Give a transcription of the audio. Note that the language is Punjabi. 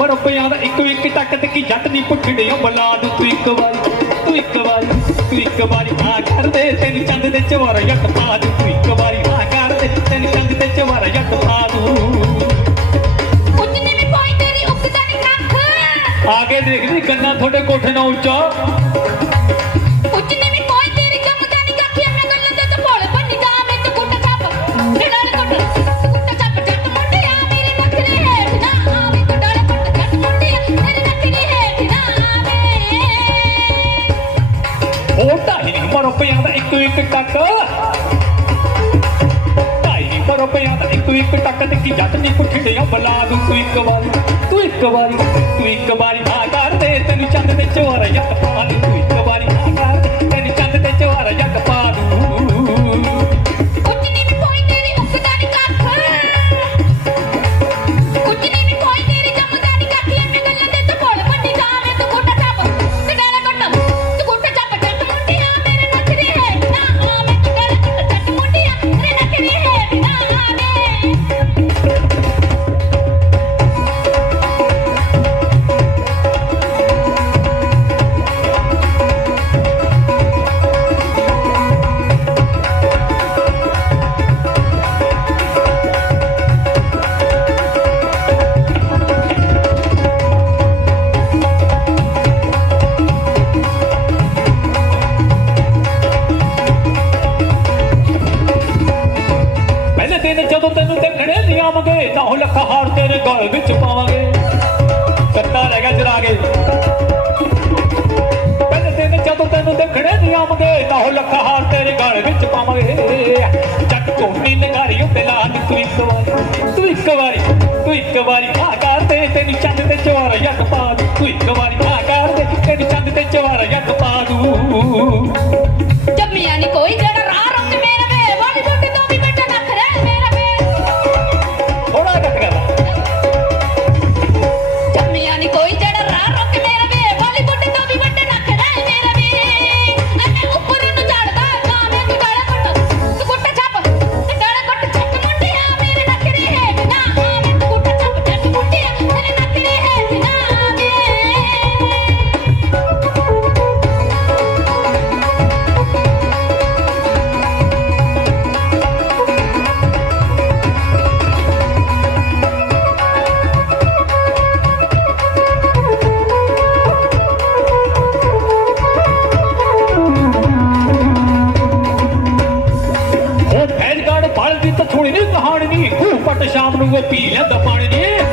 ਰੁਪਿਆਂ ਦਾ ਇੱਕ ਇੱਕ ਟੱਕ ਤੇ ਕੀ ਜੱਟ ਦੀ ਪੁੱਠੜੀ ਓ ਬਲਾ ਦੂ ਤੂੰ ਇੱਕ ਵਾਰੀ ਤੂੰ ਇੱਕ ਵਾਰੀ ਤੂੰ ਇੱਕ ਵਾਰੀ ਆ ਕਰ ਦੇ ਤੈਨੂੰ ਚੰਦ ਦੇ ਚਵਾਰਾ ਜੱਟ ਪਾ ਦੂ ਤੂੰ ਇੱਕ ਵਾਰੀ ਆ ਕਰ ਦੇ ਤੈਨੂੰ ਚੰਦ ਦੇ ਚਵਾਰਾ ਜੱਟ ਪਾ ਦੂ ਕੱਖ। ਆਗੇ ਦੇਖਦੀ ਕੰਨਾ ਤੁਹਾਡੇ ਕੋਠੇ ਨਾਲ ਉੱਚ। ਢਾਈ ਰੁਪਿਆਂ ਦਾ ਇੱਕ ਇੱਕ ਟੱਕ ਢਾਈ ਰੁਪਿਆਂ ਦਾ ਇੱਕ ਇੱਕ ਟੱਕ ਤੇ ਕੀ ਜੱਟ ਦੀ ਪੁੱਠੜੀ ਓ ਬਲਾ ਦੂ ਤੂੰ ਇੱਕ ਵਾਰੀ ਤੂੰ ਇੱਕ ਵਾਰੀ ਤੂੰ ਇੱਕ ਵਾਰੀ ਆ ਕਰ ਦੇ ਤੈਨੂੰ ਚੰਦ ਦੇ ਚਵਾਰਾ ਜੱਟ ਪਾ ਦੂ ਤੂੰ ਇੱਕ ਪਹਿਲੇ ਜਦੋਂ ਤੈਨੂੰ ਦੇਖਣੇ ਨਹੀਂ ਆਵਾਂਗੇ, ਤਾਂ ਉਹ ਲੱਖਾ ਹਾਰ ਤੇਰੇ ਗਲ ਵਿੱਚ ਪਾਵਾਂਗੇ। ਸੱਤਾ ਰਹਿ ਗਿਆ ਚਰਾ ਕੇ ਪਹਿਲੇ ਦਿਨ ਜਦੋਂ ਤੈਨੂੰ ਦੇਖਣੇ ਨਹੀਂ ਆਵਾਂਗੇ, ਤਾਂ ਉਹ ਲੱਖਾ ਹਾਰ ਤੇਰੇ ਗਲ ਵਿੱਚ ਪਾਵਾਂਗੇ। ਚੱਕ ਕੋਣੀ ਨਗਾਰੀ ਉੱਤੇ ਲਾ ਤੂੰ ਇੱਕ ਵਾਰੀ, ਤੂੰ ਇੱਕ ਵਾਰੀ, ਤੂੰ ਇੱਕ ਵਾਰੀ ਆ ਕਰ ਦੇ ਤੈਨੂੰ ਚੰਦ ਤੇ ਚੋਰ ਜੱਟ ਪਾ ਤੂੰ ਇੱਕ ਵਾਰੀ ਆ ਕਰ ਦੇ ਤੈਨੂੰ ਚੰਦ ਤੇ ਚਵਾਰਾ ਦੀ ਤਾਂ ਥੋੜੀ ਨਹੀਂ ਕਹਾਣੀ ਨਹੀਂ। ਪਟ ਸ਼ਾਮ ਨੂੰ ਉਹ ਪੀ ਲੈਂਦਾ ਪਾਣੀ ਦੀ।